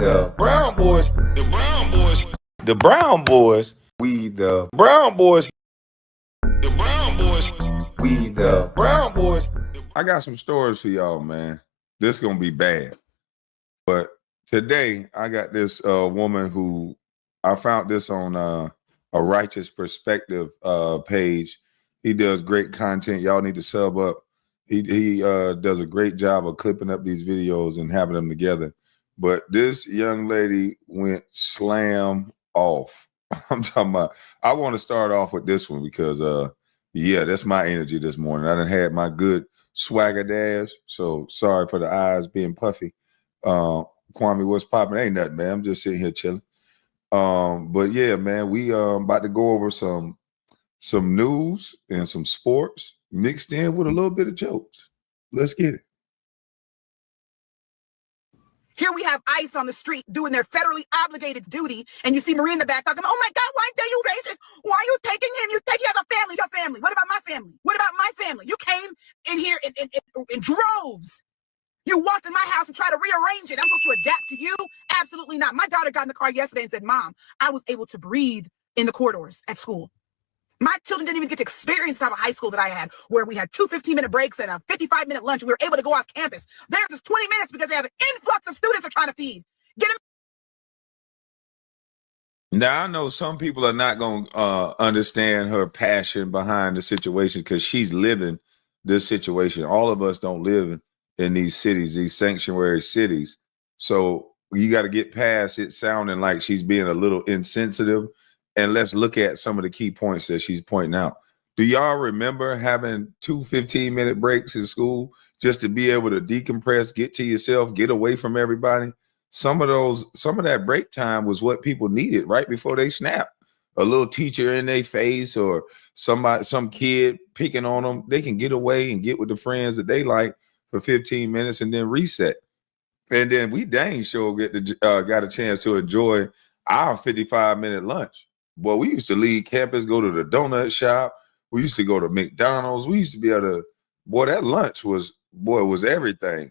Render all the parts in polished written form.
the Brown Boys, the Brown Boys, the Brown Boys, we the Brown Boys, the Brown Boys, we the Brown Boys. I got some stories for y'all, man. This gonna be bad. But today I got this woman who I found this on a Righteous Perspective page. He does great content. Y'all need to sub up. He does a great job of clipping up these videos and having them together. But this young lady went slam off. I'm talking about, I want to start off with this one because yeah, that's my energy this morning. I done had my good swagger dash. So sorry for the eyes being puffy. Kwame, what's popping? Ain't nothing, man. I'm just sitting here chilling. But yeah, man, we about to go over some news and some sports mixed in with a little bit of jokes. Let's get it. Here we have ICE on the street doing their federally obligated duty, and you see Marie in the back talking, oh my God, why are you racist? Why are you taking him? You take, he has a family, your family. What about my family? What about my family? You came in here in droves. You walked in my house and tried to rearrange it. I'm supposed to adapt to you? Absolutely not. My daughter got in the car yesterday and said, Mom, I was able to breathe in the corridors at school. My children didn't even get to experience the type of high school that I had, where we had 2 15-minute breaks and a 55-minute lunch. And we were able to go off campus. Theirs is 20 minutes because they have an influx of students they're trying to feed. Get them. Now, I know some people are not going to understand her passion behind the situation because she's living this situation. All of us don't live in these cities, these sanctuary cities. So you got to get past it sounding like she's being a little insensitive. And let's look at some of the key points that she's pointing out. Do y'all remember having 2 15-minute breaks in school just to be able to decompress, get to yourself, get away from everybody? Some of that break time was what people needed right before they snapped. A little teacher in their face or some kid picking on them. They can get away and get with the friends that they like for 15 minutes and then reset. And then we dang sure got a chance to enjoy our 55-minute lunch. Boy, we used to leave campus, go to the donut shop. We used to go to McDonald's. We used to be able to, boy, that lunch was everything.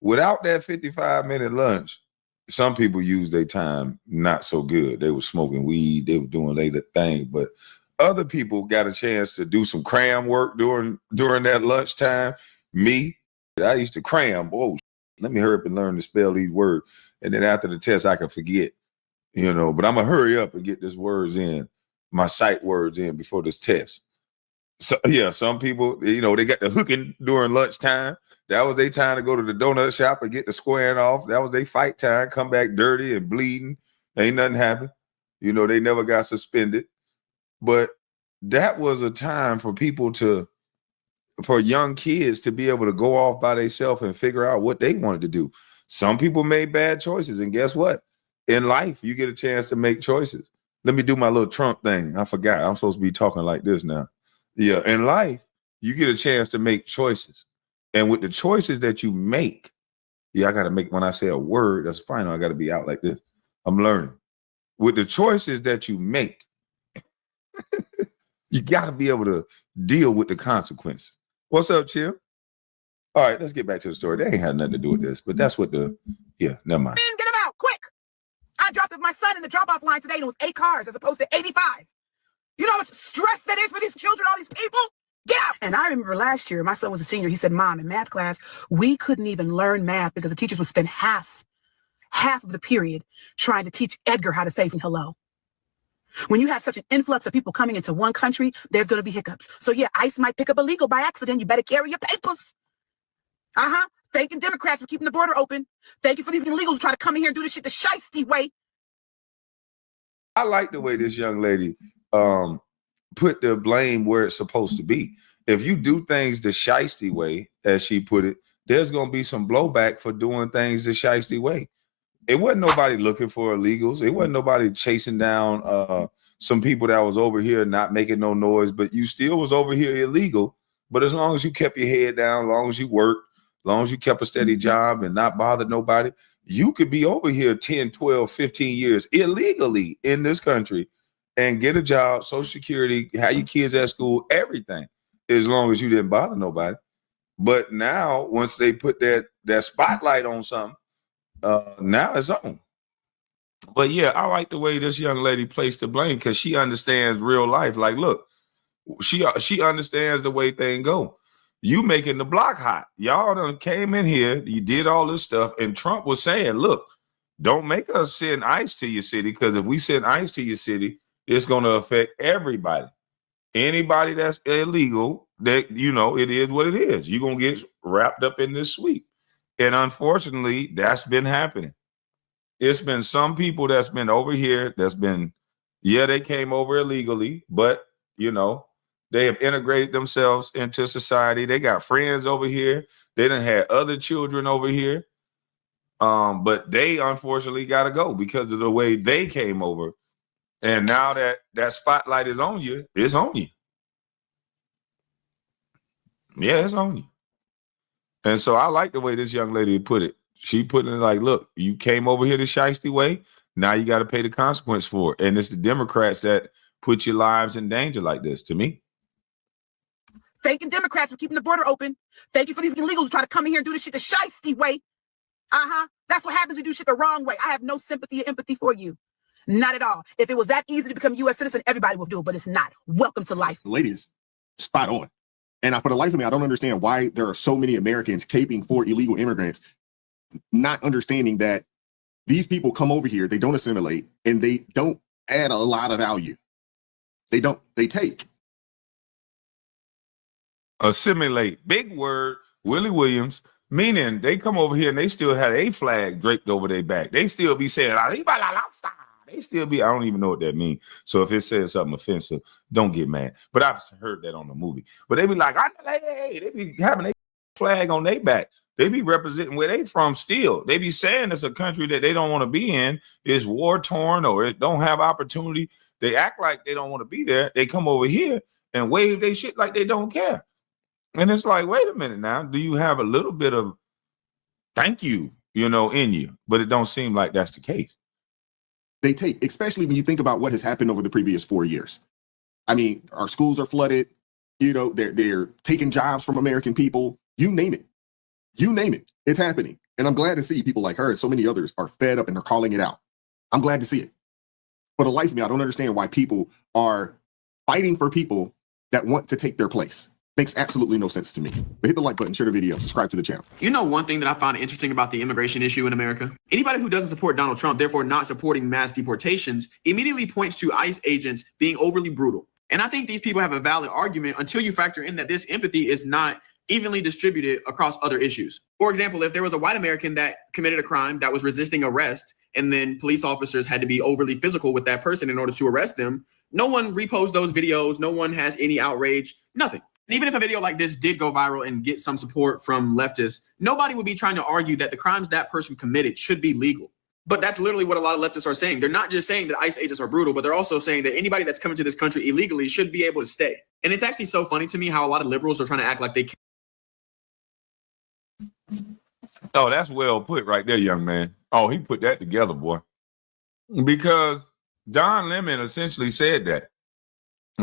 Without that 55-minute lunch, some people used their time not so good. They were smoking weed. They were doing their thing. But other people got a chance to do some cram work during that lunchtime. Me, I used to cram. Oh, let me hurry up and learn to spell these words. And then after the test, I could forget. But I'm going to hurry up and get this words in, my sight words in before this test. So, yeah, some people, they got the hooking during lunchtime. That was their time to go to the donut shop and get the squaring off. That was their fight time, come back dirty and bleeding. Ain't nothing happened. They never got suspended. But that was a time for for young kids to be able to go off by themselves and figure out what they wanted to do. Some people made bad choices, and guess what? In life, you get a chance to make choices. Let me do my little Trump thing. I forgot. I'm supposed to be talking like this now. Yeah, in life, you get a chance to make choices. And with the choices that you make, I got to make, when I say a word, that's final. I got to be out like this. I'm learning. With the choices that you make, you got to be able to deal with the consequences. What's up, Chill? All right, let's get back to the story. They ain't had nothing to do with this, but that's what never mind. Get them out, quick. I dropped off my son in the drop-off line today, and it was 8 cars as opposed to 85. You know how much stress that is for these children, all these people? Get out! And I remember last year, my son was a senior. He said, Mom, in math class, we couldn't even learn math because the teachers would spend half of the period trying to teach Edgar how to say hello. When you have such an influx of people coming into one country, there's going to be hiccups. So yeah, ICE might pick up illegal by accident. You better carry your papers. Thanking Democrats for keeping the border open. Thank you for these illegals who try to come in here and do this shit the shiesty way. I like the way this young lady put the blame where it's supposed to be. If you do things the shiesty way, as she put it, there's going to be some blowback for doing things the shiesty way. It wasn't nobody looking for illegals. It wasn't nobody chasing down some people that was over here not making no noise, but you still was over here illegal. But as long as you kept your head down, as long as you worked, as long as you kept a steady job and not bothered nobody, you could be over here 10, 12, 15 years illegally in this country and get a job, Social Security, have your kids at school, everything, as long as you didn't bother nobody. But now, once they put that spotlight on something, now it's on. But yeah, I like the way this young lady placed the blame because she understands real life. Like, look, she understands the way things go. You making the block hot. Y'all done came in here, you did all this stuff, and Trump was saying, look, don't make us send ICE to your city, because if we send ICE to your city, it's going to affect everybody. Anybody that's illegal, that, you know, it is what it is. You're going to get wrapped up in this sweep. And unfortunately, that's been happening. It's been some people that's been over here that's been, yeah, they came over illegally, but, you know, they have integrated themselves into society. They got friends over here. They done had other children over here. But they unfortunately got to go because of the way they came over. And now that that spotlight is on you, it's on you. Yeah, it's on you. And so I like the way this young lady put it. She put it like, look, you came over here the shiesty way. Now you got to pay the consequence for it. And it's the Democrats that put your lives in danger like this, to me. Thanking Democrats for keeping the border open. Thank you for these illegals who try to come in here and do this shit the shiesty way. That's what happens when you do shit the wrong way. I have no sympathy or empathy for you. Not at all. If it was that easy to become a U.S. citizen, everybody would do it, but it's not. Welcome to life. The lady is spot on. And for the life of me, I don't understand why there are so many Americans caping for illegal immigrants, not understanding that these people come over here, they don't assimilate, and they don't add a lot of value. They don't, they take. Assimilate. Big word, Willie Williams, meaning they come over here and they still had a flag draped over their back. They still be saying, they still be, I don't even know what that means. So if it says something offensive, don't get mad. But I've heard that on the movie. But they be like, hey, they be having a flag on their back. They be representing where they from still. They be saying it's a country that they don't want to be in, is war torn, or it don't have opportunity. They act like they don't want to be there. They come over here and wave their shit like they don't care. And it's like, wait a minute now, do you have a little bit of thank you, in you? But it don't seem like that's the case. They take, especially when you think about what has happened over the previous 4 years. I mean, our schools are flooded. They're taking jobs from American people. You name it. You name it. It's happening. And I'm glad to see people like her and so many others are fed up and they're calling it out. I'm glad to see it. For the life of me, I don't understand why people are fighting for people that want to take their place. Makes absolutely no sense to me. But hit the like button, share the video, subscribe to the channel. You know, one thing that I find interesting about the immigration issue in America? Anybody who doesn't support Donald Trump, therefore not supporting mass deportations, immediately points to ICE agents being overly brutal. And I think these people have a valid argument until you factor in that this empathy is not evenly distributed across other issues. For example, if there was a white American that committed a crime that was resisting arrest, and then police officers had to be overly physical with that person in order to arrest them, no one reposts those videos, no one has any outrage, nothing. Even if a video like this did go viral and get some support from leftists, nobody would be trying to argue that the crimes that person committed should be legal. But that's literally what a lot of leftists are saying. They're not just saying that ICE agents are brutal, but they're also saying that anybody that's coming to this country illegally should be able to stay. And it's actually so funny to me how a lot of liberals are trying to act like they can't. Oh, that's well put right there, young man. Oh, he put that together, boy. Because Don Lemon essentially said that.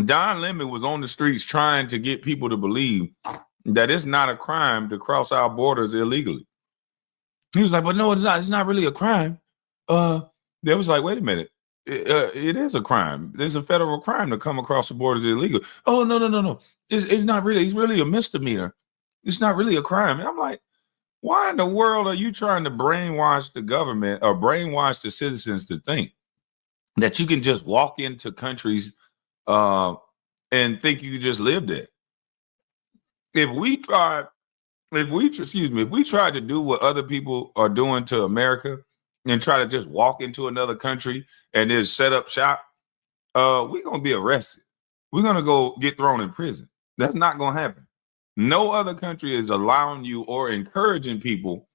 Don Lemon was on the streets trying to get people to believe that it's not a crime to cross our borders illegally. He was like, but no, it's not. It's not really a crime. They was like, wait a minute. It is a crime. It's a federal crime to come across the borders illegal. Oh, no. It's not really. It's really a misdemeanor. It's not really a crime. And I'm like, why in the world are you trying to brainwash the government or brainwash the citizens to think that you can just walk into countries and think you just live there? If we tried to do what other people are doing to America and try to just walk into another country and then set up shop, we're gonna be arrested. We're gonna go get thrown in prison. That's not gonna happen. No other country is allowing you or encouraging people,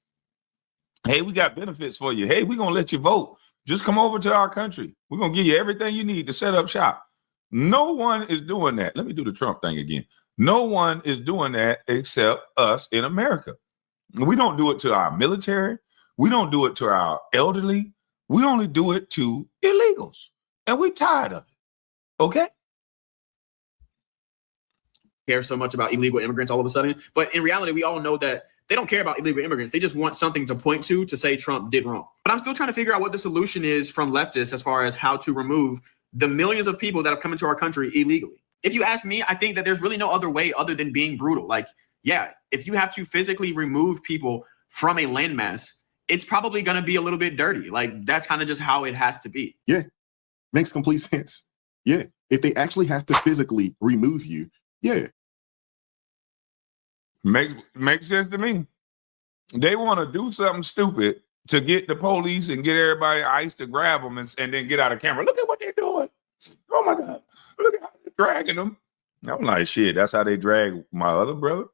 hey, we got benefits for you. Hey, we're gonna let you vote. Just come over to our country. We're gonna give you everything you need to set up shop. No one is doing that. Let me do the Trump thing again. No one is doing that except us in America. We don't do it to our military. We don't do it to our elderly. We only do it to illegals. And we're tired of it. Okay? Care so much about illegal immigrants all of a sudden. But in reality, we all know that They don't care about illegal immigrants. They just want something to point to say Trump did wrong. But I'm still trying to figure out what the solution is from leftists as far as how to remove the millions of people that have come into our country illegally. If you ask me, I think that there's really no other way other than being brutal. Like, yeah, if you have to physically remove people from a landmass, it's probably going to be a little bit dirty. Like, that's kind of just how it has to be. Yeah, makes complete sense. Yeah, if they actually have to physically remove you, yeah. Makes sense to me. They want to do something stupid to get the police and get everybody ICE to grab them and then get out of camera. Look at what they're doing. Oh my God. Look at how they're dragging them. I'm like, shit, that's how they drag my other brother.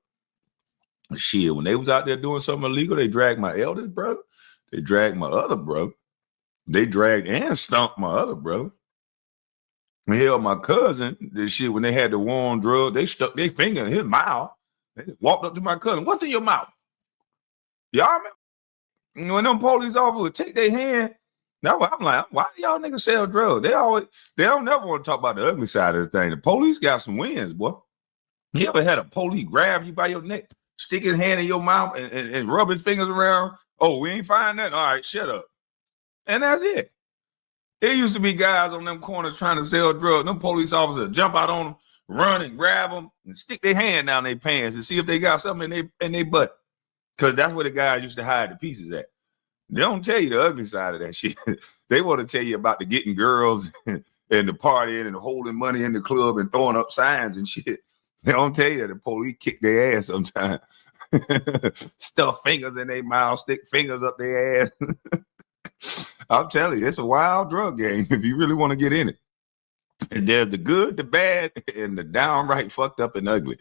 Shit, when they was out there doing something illegal, they dragged my eldest brother. They dragged my other brother. They dragged and stomped my other brother. Hell, my cousin, this shit, when they had the war on drugs, they stuck their finger in his mouth. They walked up to my cousin. What's in your mouth? Y'all remember? When them police officers would take their hand, now I'm like, why do y'all niggas sell drugs? They don't never want to talk about the ugly side of this thing. The police got some wins, boy. You ever had a police grab you by your neck, stick his hand in your mouth and rub his fingers around? Oh, we ain't find that? All right, shut up. And that's it. There used to be guys on them corners trying to sell drugs. Them police officers jump out on them, run and grab them, and stick their hand down their pants and see if they got something in their butt. Because that's where the guys used to hide the pieces at. They don't tell you the ugly side of that shit. They want to tell you about the getting girls and the partying and the holding money in the club and throwing up signs and shit. They don't tell you that the police kick their ass sometimes. Stuff fingers in their mouth, stick fingers up their ass. I'm telling you, it's a wild drug game if you really want to get in it. And there's the good, the bad, and the downright fucked up and ugly.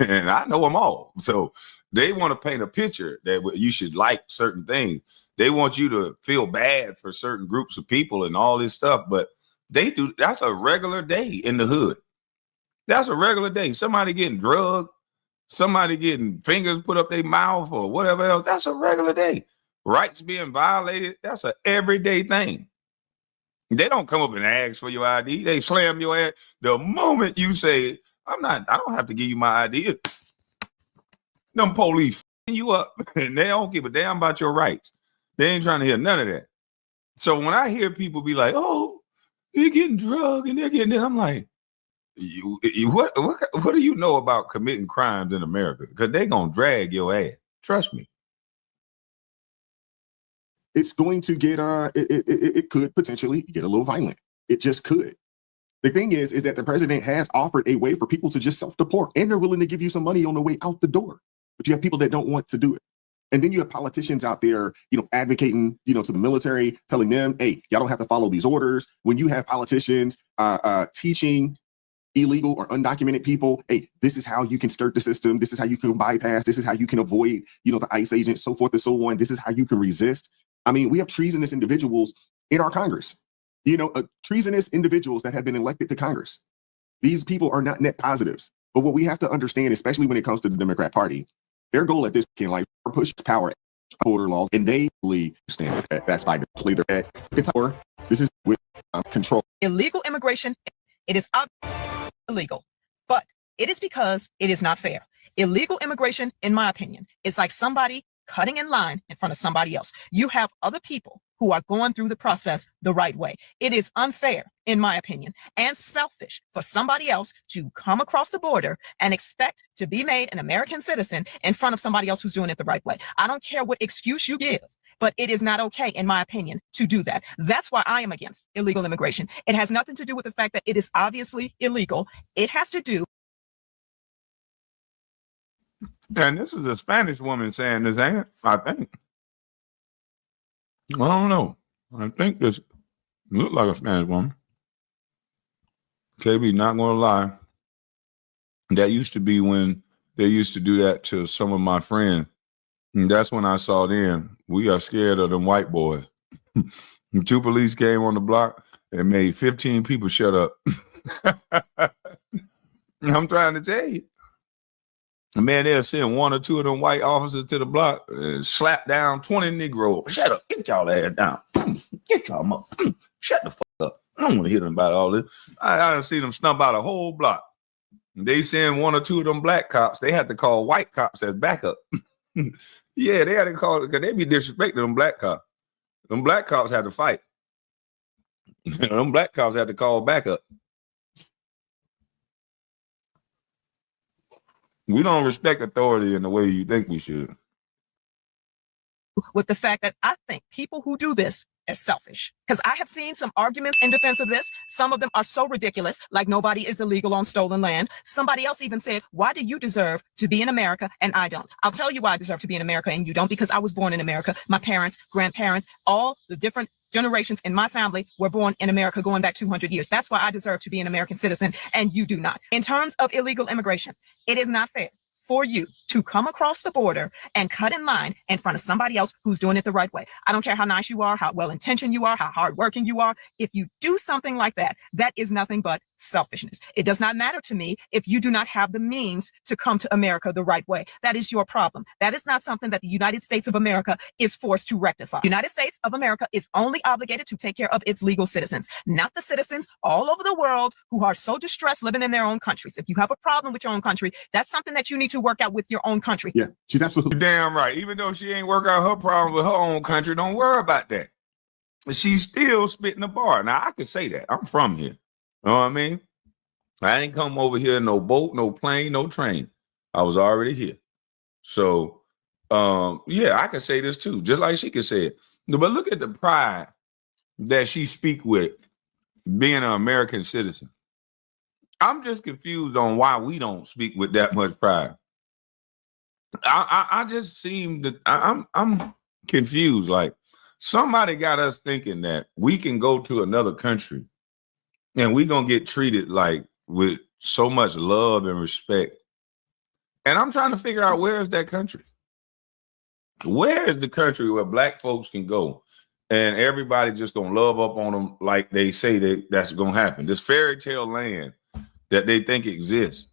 And I know them all. So they want to paint a picture that you should like certain things. They want you to feel bad for certain groups of people and all this stuff. But that's a regular day in the hood. That's a regular day. Somebody getting drugged, somebody getting fingers put up their mouth or whatever else. That's a regular day. Rights being violated, that's an everyday thing. They don't come up and ask for your ID. They slam your ass. The moment you say, I don't have to give you my ID. Them police f***ing you up and they don't give a damn about your rights. They ain't trying to hear none of that. So when I hear people be like, oh, they're getting drugged and they're getting this, I'm like, what do you know about committing crimes in America? Because they're going to drag your ass. Trust me. It's going to get it could potentially get a little violent. It just could. The thing is that the president has offered a way for people to just self-deport, and they're willing to give you some money on the way out the door. But you have people that don't want to do it. And then you have politicians out there, advocating, to the military, telling them, hey, y'all don't have to follow these orders. When you have politicians teaching illegal or undocumented people, hey, this is how you can skirt the system. This is how you can bypass. This is how you can avoid, the ICE agents, so forth and so on. This is how you can resist. I mean, we have treasonous individuals in our Congress, treasonous individuals that have been elected to Congress. These people are not net positives. But what we have to understand, especially when it comes to the Democrat Party, their goal at this point, like, push power border laws, and they really understand that that's by play their head. It's our, this is with control. Illegal immigration, it is illegal, but it is because it is not fair. Illegal immigration, in my opinion, is like somebody cutting in line in front of somebody else. You have other people who are going through the process the right way. It is unfair, in my opinion, and selfish for somebody else to come across the border and expect to be made an American citizen in front of somebody else who's doing it the right way. I don't care what excuse you give, but it is not okay, in my opinion, to do that. That's why I am against illegal immigration. It has nothing to do with the fact that it is obviously illegal. It has to do. And this is a Spanish woman saying this, ain't it? I think. I don't know. I think this looked like a Spanish woman. KB, not going to lie. That used to be when they used to do that to some of my friends. And that's when I saw them. We got scared of them white boys. 2 police came on the block and made 15 people shut up. I'm trying to tell you. Man, they'll send 1 or 2 of them white officers to the block and slap down 20 Negroes. Shut up. Get y'all ass down. Get y'all up. Shut the fuck up. I don't want to hear them about all this. I done see them stump out a whole block. They send 1 or 2 of them black cops. They had to call white cops as backup. Yeah, they had to call it because they be disrespecting them black cops. Them black cops had to fight. Them black cops had to call backup. We don't respect authority in the way you think we should. With the fact that I think people who do this is selfish. Because I have seen some arguments in defense of this. Some of them are so ridiculous, like nobody is illegal on stolen land. Somebody else even said, why do you deserve to be in America and I don't? I'll tell you why I deserve to be in America and you don't, because I was born in America. My parents, grandparents, all the different generations in my family were born in America going back 200 years. That's why I deserve to be an American citizen and you do not. In terms of illegal immigration, it is not fair for you to come across the border and cut in line in front of somebody else who's doing it the right way. I don't care how nice you are, how well-intentioned you are, how hardworking you are. If you do something like that, that is nothing but selfishness. It does not matter to me if you do not have the means to come to America the right way. That is your problem. That is not something that the United States of America is forced to rectify. The United States of America is only obligated to take care of its legal citizens, not the citizens all over the world who are so distressed living in their own countries. If you have a problem with your own country, that's something that you need to work out with your own country. Yeah, she's absolutely Damn right. Even though she ain't work out her problem with her own country, don't worry about that. She's still spitting the bar. Now, I can say that. I'm from here. You know what I mean? I didn't come over here no boat, no plane, no train. I was already here. So, yeah, I can say this too, just like she can say it. But look at the pride that she speak with being an American citizen. I'm just confused on why we don't speak with that much pride. I just seem that I'm confused. Like somebody got us thinking that we can go to another country and we gonna get treated like with so much love and respect. And I'm trying to figure out where is that country? Where is the country where black folks can go and everybody just gonna love up on them like they say that's gonna happen? This fairy tale land that they think exists.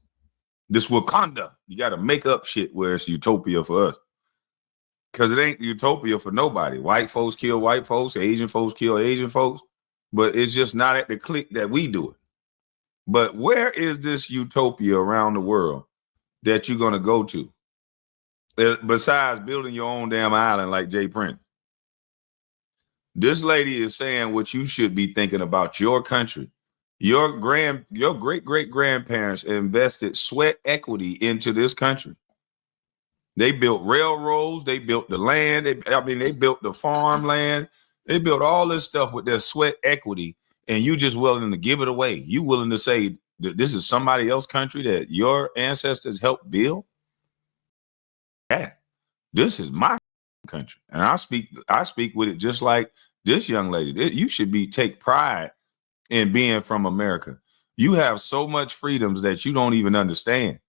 This Wakanda, you got to make up shit where it's utopia for us. Because it ain't utopia for nobody. White folks kill white folks, Asian folks kill Asian folks, but it's just not at the click that we do it. But where is this utopia around the world that you're going to go to? Besides building your own damn island like Jay Prince. This lady is saying what you should be thinking about your country. Your great-great-grandparents invested sweat equity into this country. They built railroads, they built the land, they built the farmland, they built all this stuff with their sweat equity, and you just willing to give it away. You willing to say that this is somebody else's country that your ancestors helped build? Yeah, this is my country. And I speak with it just like this young lady. You should take pride in being from America. You have so much freedoms that you don't even understand.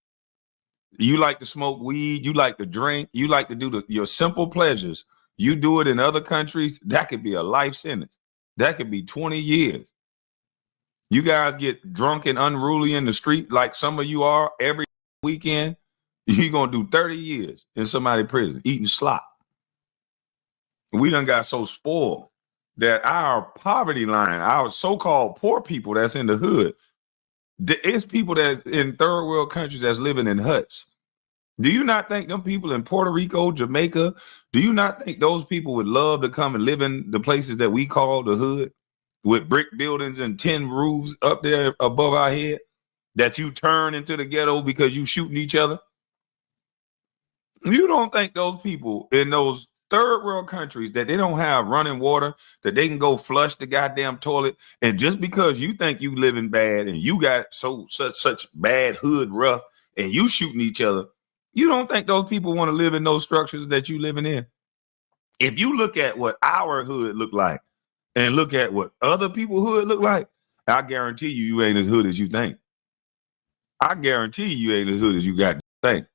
You like to smoke weed, you like to drink, you like to do your simple pleasures. You do it in other countries, that could be a life sentence. That could be 20 years. You guys get drunk and unruly in the street like some of you are every weekend, you're going to do 30 years in somebody's prison eating slop. We done got so spoiled that our poverty line, our so-called poor people that's in the hood, it's people that's in third world countries that's living in huts. Do you not think them people in Puerto Rico, Jamaica, do you not think those people would love to come and live in the places that we call the hood with brick buildings and tin roofs up there above our head that you turn into the ghetto because you shooting each other? You don't think those people in those third world countries that they don't have running water, that they can go flush the goddamn toilet, and just because you think you living bad and you got such bad hood rough and you shooting each other, you don't think those people want to live in those structures that you living in? If you look at what our hood look like and look at what other people's hood look like, I guarantee you ain't as hood as you think. I guarantee you ain't as hood as you got to think.